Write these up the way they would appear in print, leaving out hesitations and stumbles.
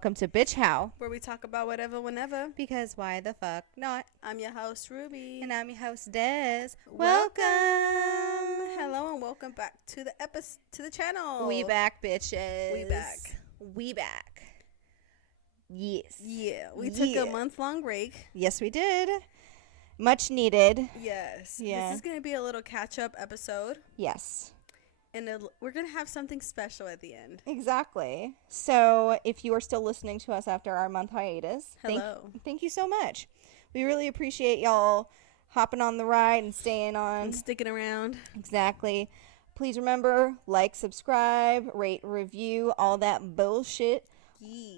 welcome to Bitch How. Where we talk about whatever, whenever. Because why the fuck not? I'm your host, Ruby. And I'm your host, Des. Welcome. Hello and welcome back to the channel. We back, bitches. We back. Yes. Yeah. We took a month-long break. Yes, we did. Much needed. Yes. Yeah. This is going to be a little catch-up episode. Yes. And we're going to have something special at the end. Exactly. So if you are still listening to us after our month hiatus, hello. Thank you so much. We really appreciate y'all hopping on the ride and staying on. And sticking around. Exactly. Please remember, like, subscribe, rate, review, all that bullshit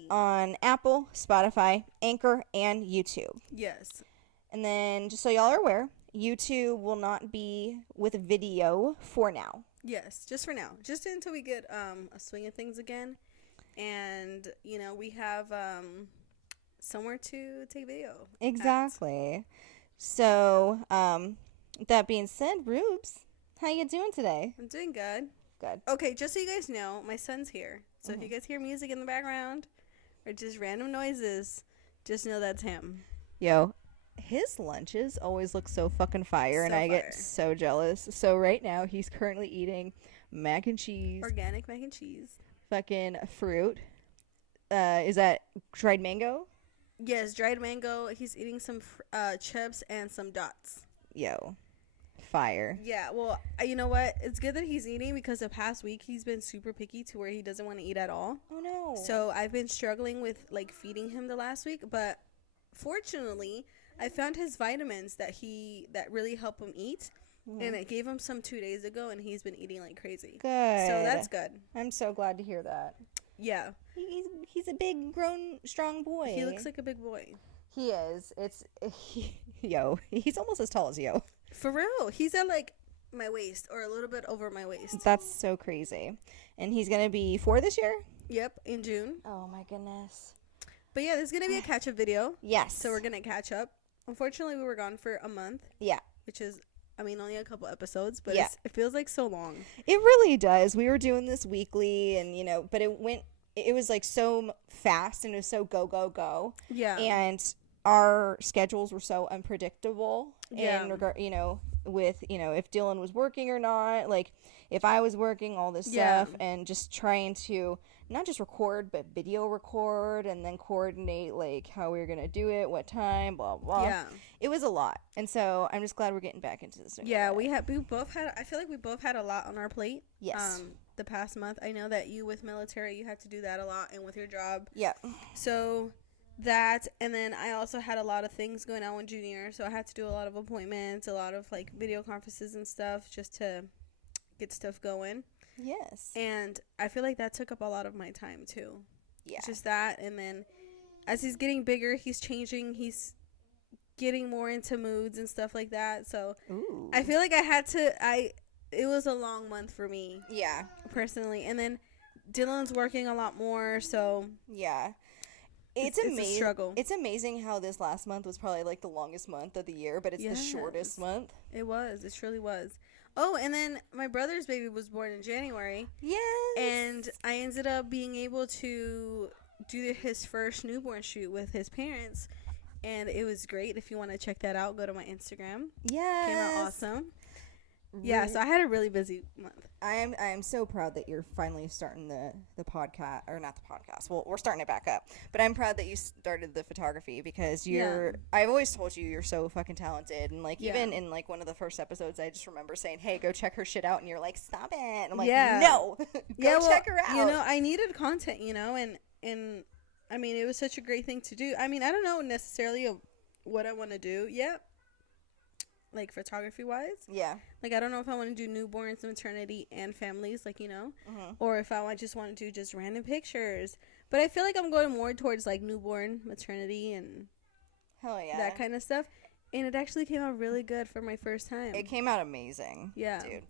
on Apple, Spotify, Anchor, and YouTube. Yes. And then, just so y'all are aware, YouTube will not be with video for now. Yes, just for now. Just until we get a swing of things again. And, you know, we have somewhere to take video. Exactly. So, that being said, Rubes, how you doing today? I'm doing good. Good. Okay, just so you guys know, my son's here. So if you guys hear music in the background or just random noises, just know that's him. Yo, his lunches always look so fucking fire, and I get so jealous. So right now, he's currently eating mac and cheese. Organic mac and cheese. Fucking fruit. Is that dried mango? Yes, dried mango. He's eating some chips and some dots. Yo, fire. Yeah, well, you know what? It's good that he's eating because the past week he's been super picky to where he doesn't want to eat at all. Oh, no. So I've been struggling with, like, feeding him the last week, but fortunately I found his vitamins that really help him eat, and I gave him some 2 days ago, and he's been eating like crazy. Good. So that's good. I'm so glad to hear that. Yeah. He's a big, grown, strong boy. He looks like a big boy. He is. Yo, he's almost as tall as you. For real. He's at, like, my waist, or a little bit over my waist. That's so crazy. And he's going to be 4 this year? Yep, in June. Oh, my goodness. But yeah, there's going to be a catch-up video. Yes. So we're going to catch up. Unfortunately, we were gone for a month. Yeah. Which is, I mean, only a couple episodes, but yeah. It feels like so long. It really does. We were doing this weekly, and, you know, but it was, like, so fast, and it was so go, go, go. Yeah. And our schedules were so unpredictable. Yeah. In regard, you know, with, you know, if Dylan was working or not, like, if I was working, all this stuff, and just trying to not just record, but video record, and then coordinate, like, how we were going to do it, what time, blah, blah. Yeah. It was a lot. And so I'm just glad we're getting back into this. Yeah, I feel like we both had a lot on our plate. Yes. The past month. I know that you with military, you had to do that a lot, and with your job. Yeah. So that, and then I also had a lot of things going on with Junior, so I had to do a lot of appointments, a lot of, like, video conferences and stuff, just to get stuff going. Yes. And I feel like that took up a lot of my time too. Yeah. Just that, and then as he's getting bigger, he's changing, he's getting more into moods and stuff like that. So Ooh. I feel like it was a long month for me. Yeah. Personally. And then Dylan's working a lot more, so yeah. It's amazing. A struggle. It's amazing how this last month was probably, like, the longest month of the year, but it's the shortest month. It was. It truly was. Oh, and then my brother's baby was born in January. Yes. And I ended up being able to do his first newborn shoot with his parents. And it was great. If you want to check that out, go to my Instagram. Yes. Came out awesome. Yeah, so I had a really busy month. I am so proud that you're finally starting the podcast, or not the podcast. Well, we're starting it back up. But I'm proud that you started the photography because I've always told you you're so fucking talented. And, like, even in, like, one of the first episodes, I just remember saying, hey, go check her shit out. And you're like, stop it. And I'm like, no, check her out. You know, I needed content, you know, and I mean, it was such a great thing to do. I mean, I don't know necessarily what I want to do yet. Like, photography-wise. Yeah. Like, I don't know if I want to do newborns, maternity, and families, like, you know. Or if I just want to do just random pictures. But I feel like I'm going more towards, like, newborn, maternity, and hell yeah, that kind of stuff. And it actually came out really good for my first time. It came out amazing. Yeah. Dude.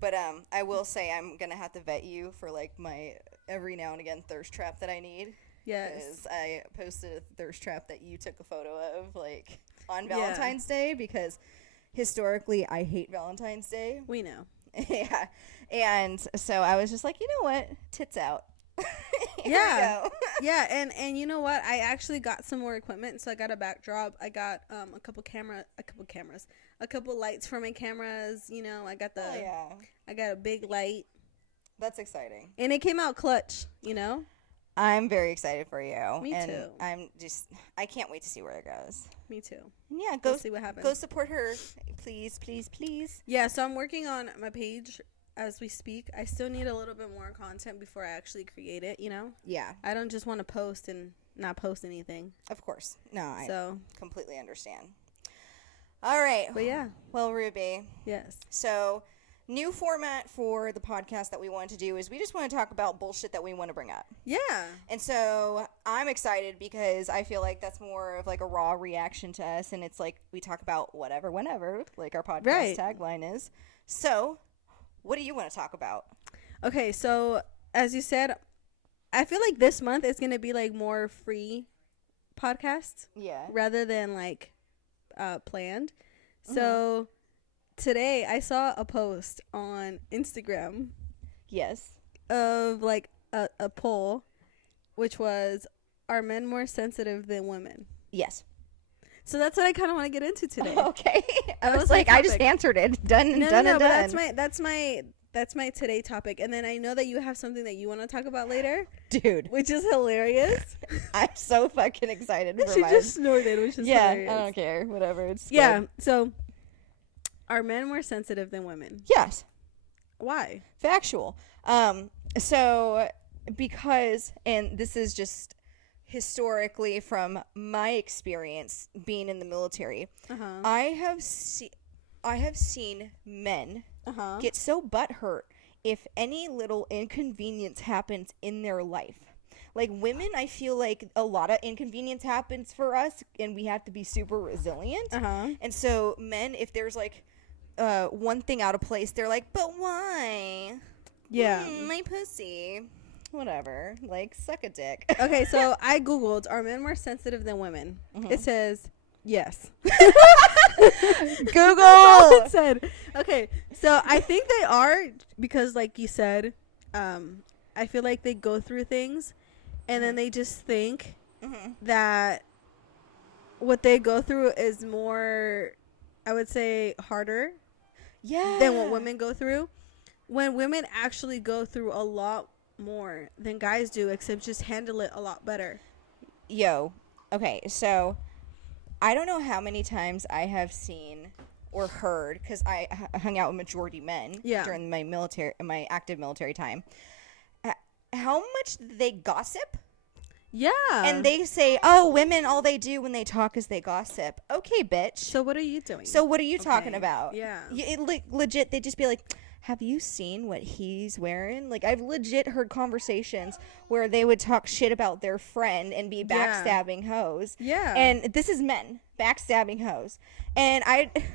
But I will say I'm going to have to vet you for, like, my every now and again thirst trap that I need. Yes. Because I posted a thirst trap that you took a photo of, like, on Valentine's Day because historically, I hate Valentine's Day. We know. Yeah. And so I was just like, you know what? Tits out. Yeah. Yeah, and you know what? I actually got some more equipment, so I got a backdrop. I got a couple lights for my cameras. You know, I got I got a big light. That's exciting. And it came out clutch. You know. I'm very excited for you. Me too. I can't wait to see where it goes. Me too. And yeah, we'll see what happens. Go support her, please, please, please. Yeah, so I'm working on my page as we speak. I still need a little bit more content before I actually create it, you know? Yeah. I don't just want to post and not post anything. Of course. No, I completely understand. All right. But yeah. Well, Ruby. Yes. So, new format for the podcast that we wanted to do is we just want to talk about bullshit that we want to bring up. Yeah. And so I'm excited because I feel like that's more of like a raw reaction to us. And it's like we talk about whatever, whenever, like our podcast tagline is. So what do you want to talk about? Okay. So as you said, I feel like this month is going to be like more free podcasts. Yeah. Rather than like planned. So today I saw a post on Instagram. Yes. Of like a poll, which was, are men more sensitive than women? Yes. So that's what I kind of want to get into today. Okay. I was like, I just answered it. Done. But that's my today topic. And then I know that you have something that you want to talk about later. Dude. Which is hilarious. I'm so fucking excited for She just snorted, which is hilarious. I don't care. Whatever. It's good. So are men more sensitive than women? Yes. Why? Factual. So because, and this is just historically from my experience being in the military, I have seen men get so butthurt if any little inconvenience happens in their life. Like women, I feel like a lot of inconvenience happens for us and we have to be super resilient. And so men, if there's like one thing out of place, they're like, but why? Yeah. My pussy. Whatever. Like, suck a dick. Okay, so I Googled, are men more sensitive than women? It says, yes. Google! It said. Okay, so I think they are because, like you said, I feel like they go through things and then they just think that what they go through is more, I would say, harder than what women go through. When women actually go through a lot more than guys do, except just handle it a lot better. Okay, so I don't know how many times I have seen or heard, because I hung out with majority men during my active military time, how much they gossip. Yeah. And they say, oh, women, all they do when they talk is they gossip. Okay, bitch. So what are you doing? So what are you talking about? Yeah. Legit, they just be like, have you seen what he's wearing? Like, I've legit heard conversations where they would talk shit about their friend and be backstabbing hoes. Yeah. And this is men backstabbing hoes. And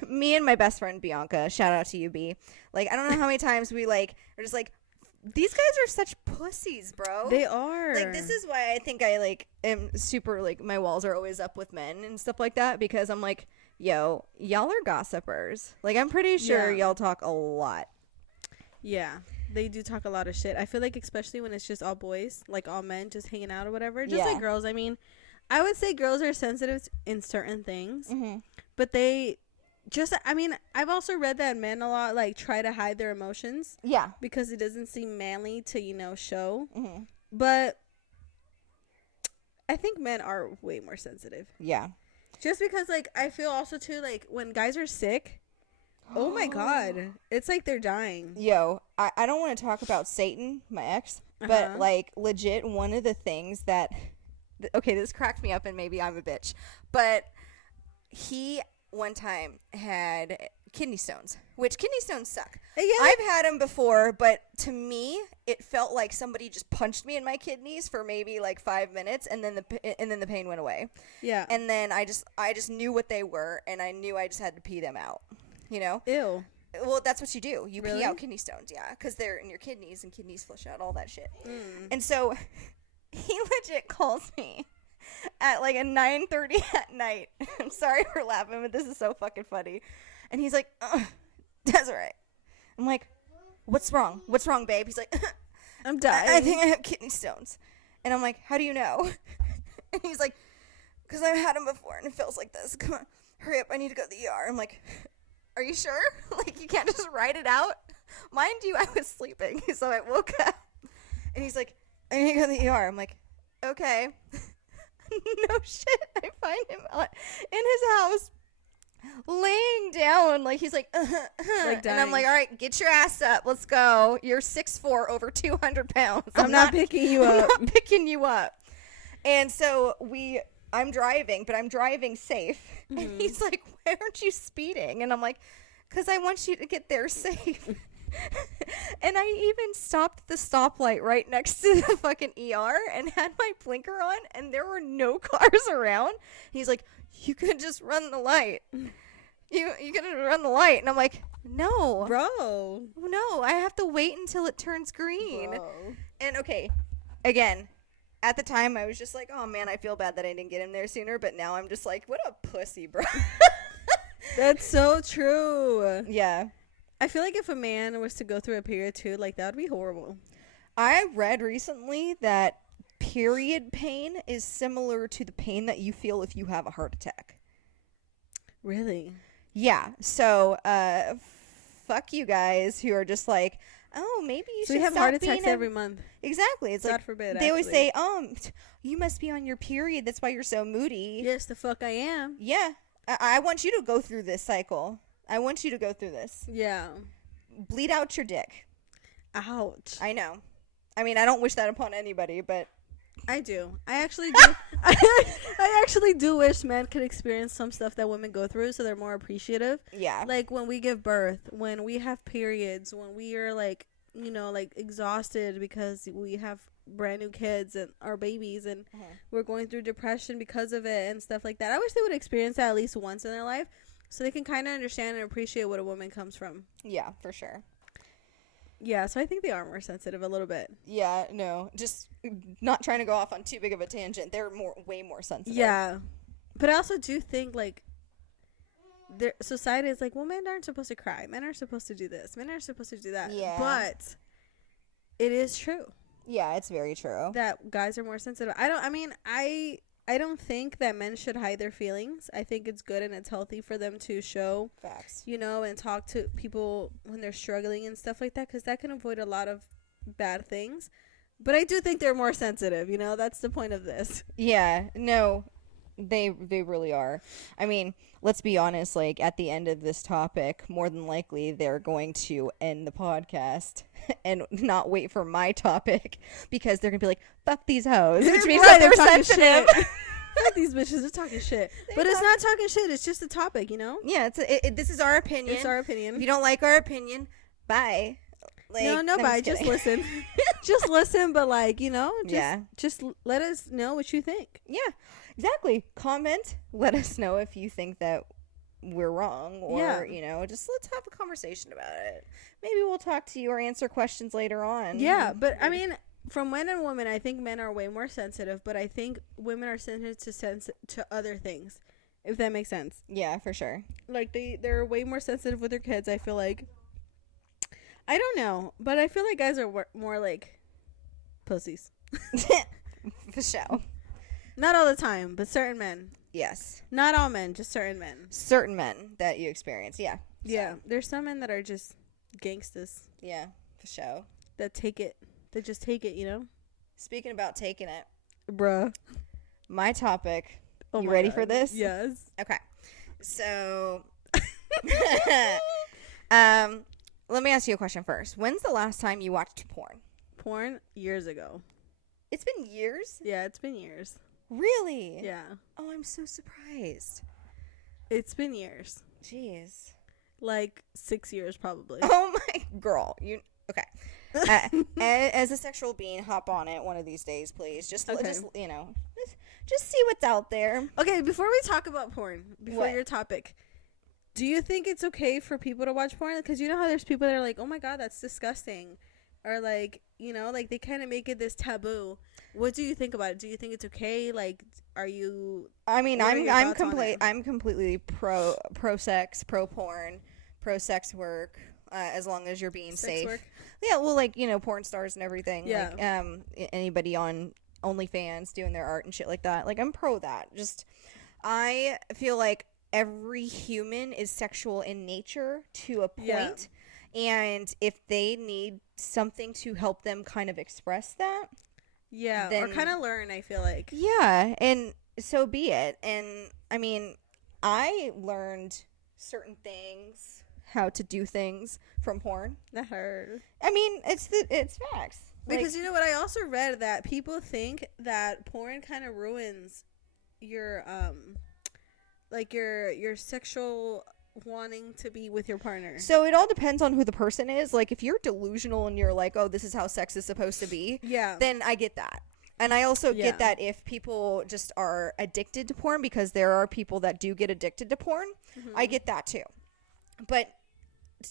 me and my best friend Bianca, shout out to you, B. Like, I don't know how many times we like are just like, these guys are such pussies, bro. They are. Like, this is why I think I like am super like my walls are always up with men and stuff like that, because I'm like, yo, y'all are gossipers. Like, I'm pretty sure y'all talk a lot. Yeah, they do talk a lot of shit. I feel like especially when it's just all boys, like all men just hanging out or whatever. Just like girls. I mean, I would say girls are sensitive in certain things, but they just, I mean, I've also read that men a lot like try to hide their emotions. Yeah. Because it doesn't seem manly to, you know, show. But I think men are way more sensitive. Yeah. Just because, like, I feel also too, like, when guys are sick, oh my God, it's like they're dying. Yo, I don't want to talk about Satan, my ex, but like legit one of the things that, okay, this cracked me up and maybe I'm a bitch, but he one time had kidney stones, which kidney stones suck. Yeah. I've had them before, but to me, it felt like somebody just punched me in my kidneys for maybe like 5 minutes, and then the pain went away. Yeah. And then I just knew what they were, and I knew I just had to pee them out. You know? Ew. Well, that's what you do. You pee out kidney stones, because they're in your kidneys, and kidneys flush out all that shit. And so he legit calls me at like a 9:30 at night. I'm sorry for laughing, but this is so fucking funny. And he's like, Desiree. I'm like, what's wrong? What's wrong, babe? He's like, I'm dying. I think I have kidney stones. And I'm like, how do you know? And he's like, because I've had them before and it feels like this. Come on, hurry up. I need to go to the ER. I'm like, are you sure? Like, you can't just write it out? Mind you, I was sleeping. So I woke up. And he's like, I need to go to the ER. I'm like, okay. No shit. I find him in his house laying down. Like, he's like, like and I'm like, all right, get your ass up. Let's go. You're 6'4", over 200 pounds. I'm not picking you up. I'm not picking you up. And so I'm driving, but I'm driving safe. Mm-hmm. And he's like, why aren't you speeding? And I'm like, because I want you to get there safe. And I even stopped the stoplight right next to the fucking ER and had my blinker on, and there were no cars around. He's like, you could just run the light. You could run the light. And I'm like, no. Bro. No, I have to wait until it turns green. Bro. And okay, again, at the time I was just like, oh man, I feel bad that I didn't get him there sooner. But now I'm just like, what a pussy, bro. That's so true. Yeah. I feel like if a man was to go through a period too, like, that would be horrible. I read recently that period pain is similar to the pain that you feel if you have a heart attack. Really? Yeah. So, fuck you guys who are just like, oh, maybe you should. We have stop heart attacks being every month. Exactly. It's God like, forbid. They always say, you must be on your period. That's why you're so moody. Yes, the fuck I am. Yeah. I want you to go through this cycle. I want you to go through this. Yeah. Bleed out your dick. Ouch. I know. I mean, I don't wish that upon anybody, but I do. I actually do. I actually do wish men could experience some stuff that women go through, so they're more appreciative. Yeah. Like when we give birth, when we have periods, when we are like, you know, like exhausted because we have brand new kids and our babies, and we're going through depression because of it and stuff like that. I wish they would experience that at least once in their life, so they can kind of understand and appreciate what a woman comes from. Yeah, for sure. Yeah, so I think they are more sensitive a little bit. Yeah, no, just not trying to go off on too big of a tangent. They're way more sensitive. Yeah, but I also do think, like, their society is like, well, men aren't supposed to cry. Men are supposed to do this. Men are supposed to do that. Yeah. But it is true. Yeah, it's very true. That guys are more sensitive. I don't think that men should hide their feelings. I think it's good and it's healthy for them to show Facts. You know, and talk to people when they're struggling and stuff like that, because that can avoid a lot of bad things. But I do think they're more sensitive, you know? That's the point of this. Yeah, no, they really are. I mean, let's be honest, like, at the end of this topic, more than likely they're going to end the podcast and not wait for my topic, because they're going to be like, fuck these hoes, which means that they're sensitive. Fuck these bitches, they're talking shit. But it's not talking shit, it's just a topic, you know? Yeah, this is our opinion. It's our opinion. If you don't like our opinion, bye. Like, no, bye. Just listen. Just listen, but, like, you know, just let us know what you think. Yeah, exactly. Comment. Let us know if you think that we're wrong, or, you know, just let's have a conversation about it. Maybe we'll talk to you or answer questions later on. Yeah, but, I mean, from men and women, I think men are way more sensitive, but I think women are sensitive to other things, if that makes sense. Yeah, for sure. Like, they're way more sensitive with their kids, I feel like. I don't know, but I feel like guys are more like pussies. For sure. Not all the time, but certain men. Yes. Not all men, just certain men. Certain men that you experience, yeah. Yeah, there's some men that are just gangsters. Yeah, for sure. That take it. They just take it, you know? Speaking about taking it. Bruh. My topic. Oh, you ready for this? Yes. Okay. So, let me ask you a question first. When's the last time you watched porn? Porn? Years ago. It's been years? Yeah, it's been years. Really? Yeah. Oh, I'm so surprised. It's been years. Jeez. Like 6 years, probably. Oh, my girl. Okay. As a sexual being, hop on it one of these days, please. Just you know, just see what's out there. Okay, before we talk about porn, before What? your topic, do you think it's okay for people to watch porn? Because you know how there's people that are like, oh my God, that's disgusting. Or like, you know, like they kind of make it this taboo. What do you think about it? Do you think it's okay? Like, are you... I mean, I'm completely pro sex, pro porn, pro sex work, as long as you're being Sex safe. work? Yeah, well, like, you know, porn stars and everything. Yeah. Like, anybody on OnlyFans doing their art and shit like that. Like, I'm pro that. Just, I feel like every human is sexual in nature to a point. And if they need something to help them kind of express that. Yeah, then, or kind of learn, I feel like. Yeah, and so be it. And, I mean, I learned certain things, how to do things from porn. That hurt. I mean, it's facts. Because you know what? I also read that people think that porn kind of ruins your like your sexual wanting to be with your partner. So it all depends on who the person is. Like, if you're delusional and you're like, oh, this is how sex is supposed to be, then I get that. And I also get that if people just are addicted to porn, because there are people that do get addicted to porn, I get that too. But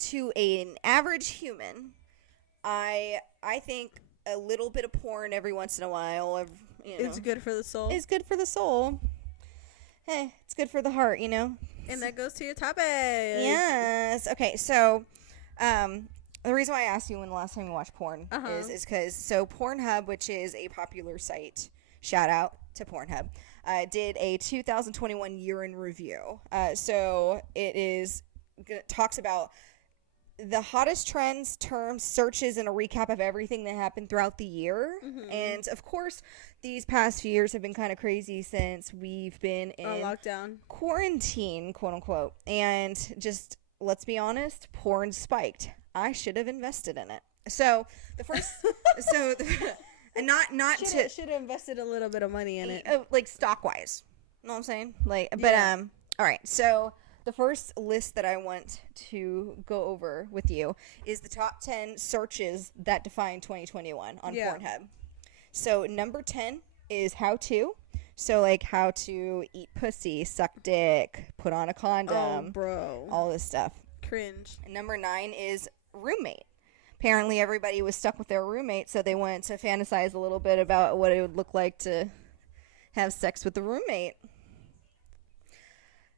to an average human, I think a little bit of porn every once in a while, it's good for the soul. It's good for the soul. Hey, it's good for the heart, you know. And that goes to your topic. Yes. Okay. So, the reason why I asked you when the last time you watched porn is because Pornhub, which is a popular site, shout out to Pornhub, did a 2021 year in review. So it talks about the hottest trends, terms, searches, and a recap of everything that happened throughout the year. And of course, these past few years have been kind of crazy since we've been in lockdown, quarantine, quote unquote. And just, let's be honest, porn spiked. I should have invested in it. So the first, should have invested a little bit of money in it, like stock wise. You know what I'm saying? Like, but all right. So the first list that I want to go over with you is the top 10 searches that define 2021 on Pornhub. So number 10 is how to. So like how to eat pussy, suck dick, put on a condom, all this stuff. Cringe. And number 9 is roommate. Apparently everybody was stuck with their roommate, so they wanted to fantasize a little bit about what it would look like to have sex with the roommate.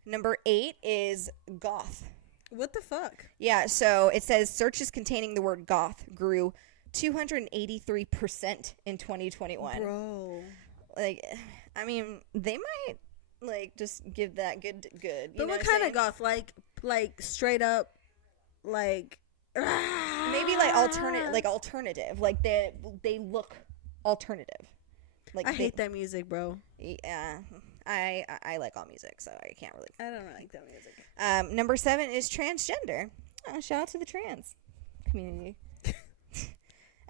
Number 8 is goth. What the fuck? Yeah, so it says searches containing the word goth grew 283% in 2021. Bro. Like, I mean, they might, like, just give that good. But what kind of goth? Like straight up, like... Maybe, like, alternative. Like, they look alternative. Like, I hate that music, bro. Yeah. I like all music, so I can't really. I don't like that music. Number 7 is transgender. Shout out to the trans community.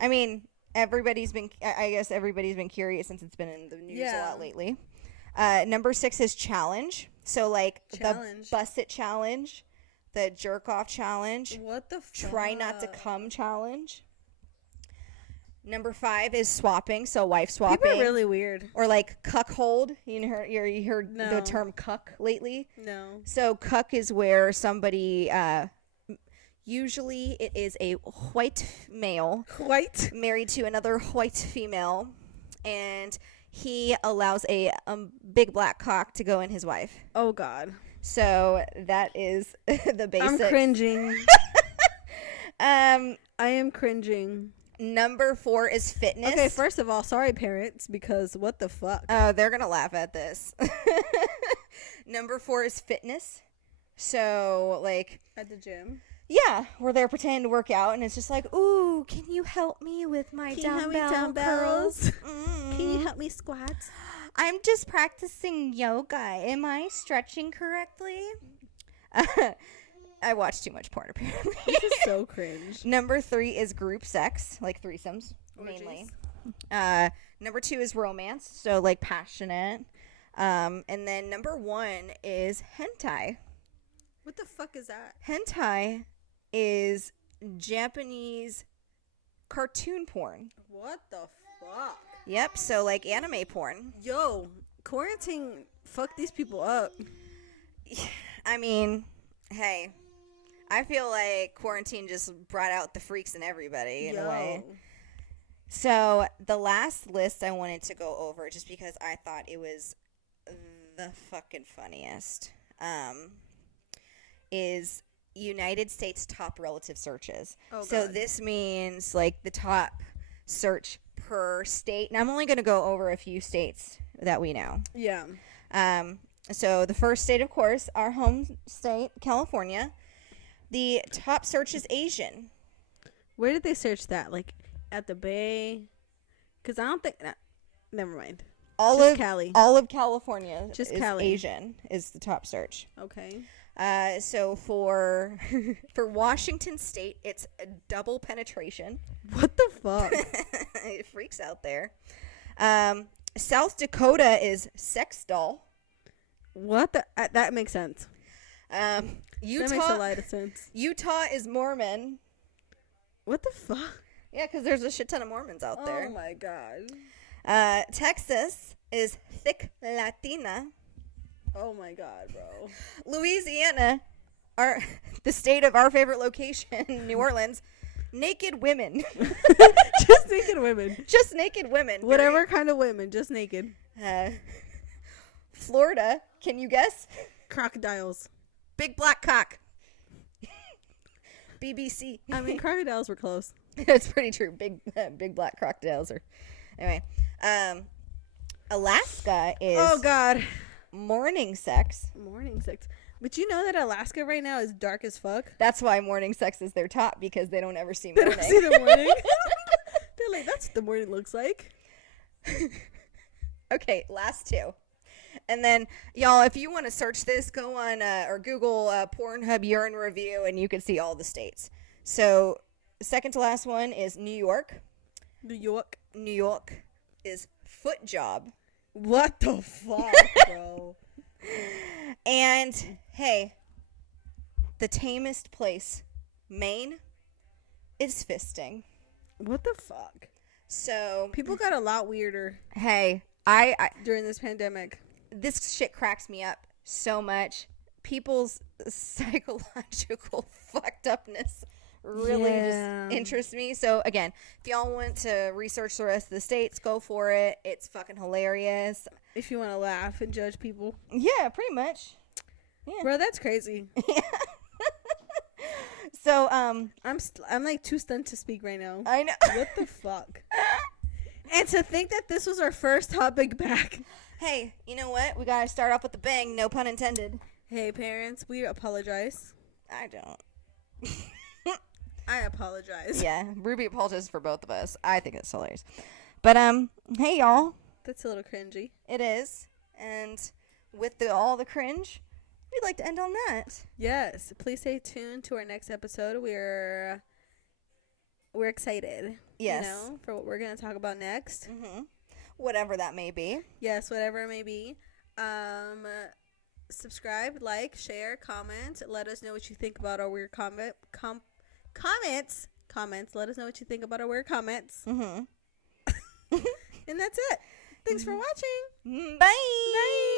I mean, I guess everybody's been curious since it's been in the news a lot lately. Number 6 is challenge. So, like, the bust it challenge, the jerk off challenge. What the fuck? Try not to come challenge. Number 5 is swapping, so wife swapping. People are really weird. Or like cuckold. You heard the term cuck lately? No. So cuck is where somebody, usually it is a white male. White? Married to another white female. And he allows a big black cock to go in his wife. Oh, God. So that is the basics. I'm cringing. I am cringing. Number 4 is fitness. Okay, first of all, sorry parents, because what the fuck? Oh, they're gonna laugh at this. Number 4 is fitness. So, like, at the gym. Yeah, where they're pretending to work out, and it's just like, ooh, can you help me with my dumbbells? Can you help me squats? I'm just practicing yoga. Am I stretching correctly? I watch too much porn, apparently. This is so cringe. Number 3 is group sex, like threesomes, mainly. Number 2 is romance, so like passionate. And then number 1 is hentai. What the fuck is that? Hentai is Japanese cartoon porn. What the fuck? Yep, so like anime porn. Yo, quarantine fucked these people up. I mean, hey, I feel like quarantine just brought out the freaks in everybody in a way. So the last list I wanted to go over, just because I thought it was the fucking funniest, is United States top relative searches. Oh, so God. This means like the top search per state. And I'm only going to go over a few states that we know. Yeah. So the first state, of course, our home state, California. The top search is Asian. Where did they search that? Like at the Bay? Because I don't think. Never mind. All of California Just is Cali. Asian is the top search. Okay. So for Washington State, it's a double penetration. What the fuck? It freaks out there. South Dakota is sex doll. What the? That makes sense. Utah, that makes a lot of sense. Utah is Mormon. What the fuck? Yeah, because there's a shit ton of Mormons out there. Oh my god. Texas is thick Latina. Oh my god, bro. Louisiana, the state of our favorite location, New Orleans, naked women. Just naked women. Just naked women. Whatever kind of women, just naked. Florida, can you guess? Crocodiles. Big black cock. BBC. I mean, crocodiles were close. That's pretty true. Big black crocodiles are. Anyway, Alaska is. Oh god. Morning sex. Morning sex. But you know that Alaska right now is dark as fuck. That's why morning sex is their top, because they don't ever see They morning. don't see the morning. They're like, that's what the morning looks like. Okay, last two. And then, y'all, if you want to search this, go on or Google Pornhub urine review, and you can see all the states. So, second to last one is New York. New York. New York is foot job. What the fuck, bro? And, hey, the tamest place, Maine, is fisting. What the fuck? So, People got a lot weirder hey, I during this pandemic. this shit cracks me up so much. People's psychological fucked upness really just interests me. So again, if y'all want to research the rest of the states, go for it. It's fucking hilarious. If you want to laugh and judge people. Yeah, pretty much. Yeah. Bro, that's crazy. So I'm like too stunned to speak right now. I know. What the fuck? And to think that this was our first topic back. Hey, you know what? We gotta start off with the bang. No pun intended. Hey, parents, we apologize. I don't. I apologize. Yeah, Ruby apologizes for both of us. I think it's hilarious. But hey y'all. That's a little cringy. It is. And with all the cringe, we'd like to end on that. Yes. Please stay tuned to our next episode. We're excited. Yes. You know, for what we're gonna talk about next. Mm-hmm. Whatever that may be. Yes, whatever it may be. Subscribe, like, share, comment. Let us know what you think about our weird comments. Let us know what you think about our weird comments. Mm-hmm. And that's it. Thanks for watching. Bye. Bye.